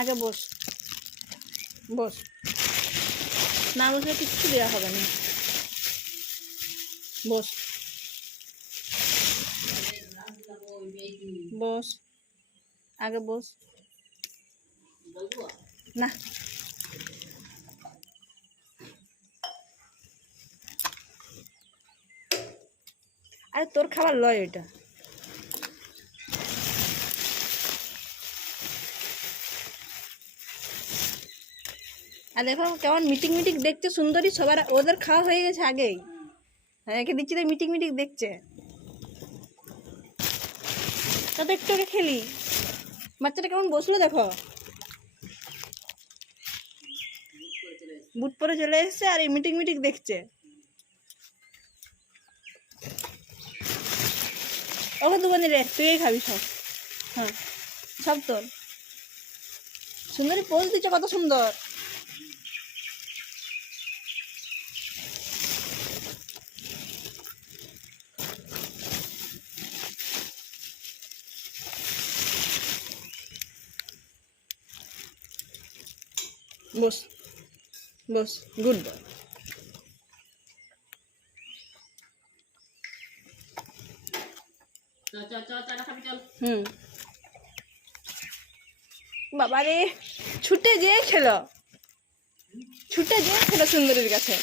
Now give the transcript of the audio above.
আগে বস বস, না বসলে কিচ্ছু দেওয়া হবে না। বস বস, আগে বস। না আরে তোর খাবার লয় এটা। আর দেখো কেমন মিটিং মিটিং দেখছে সুন্দরী, সবার ওদের খাওয়া হয়ে গেছে আগেই, একে দিচ্ছি তো মিটিং মিটিং দেখছে। তত একটু আগে খেলি, বাচ্চাটা কেমন বসলো দেখো, বুট পরে চলে এসছে আর এই মিটিং মিটিং দেখছে। ওকে দুবানি রে, তুই খাবি সব। হ্যাঁ সব তোর। সুন্দরী পোজ দিচ্ছে কত সুন্দর। বস বস, গুড বয়। হুম বাবা রে, ছুটে যেয়ে খেলো, ছুটে যেয়ে খেলো সুন্দরীর কাছে।